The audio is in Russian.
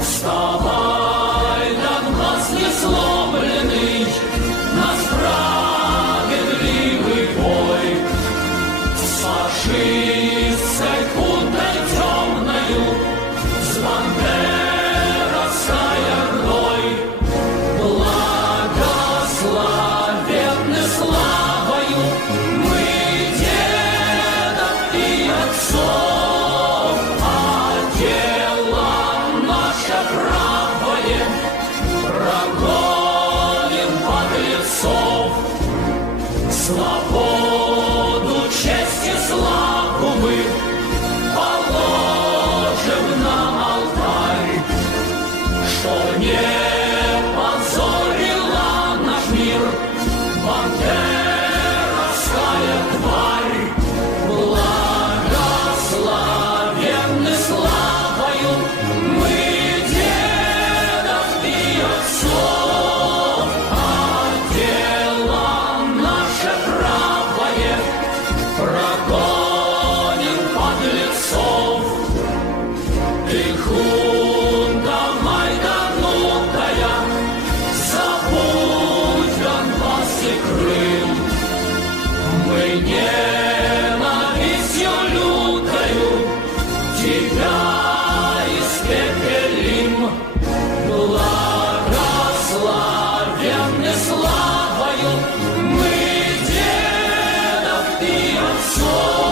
Вставай, Свободу, честь и славу мы положим на алтарь, что не позорила наш мир. Бандеровская Прогоним подлецов и хунта майданутая, забудь Донбасс и Крым. Мы ненавистью лютою тебя испепелим. Благословенны славою мы дедов и soul.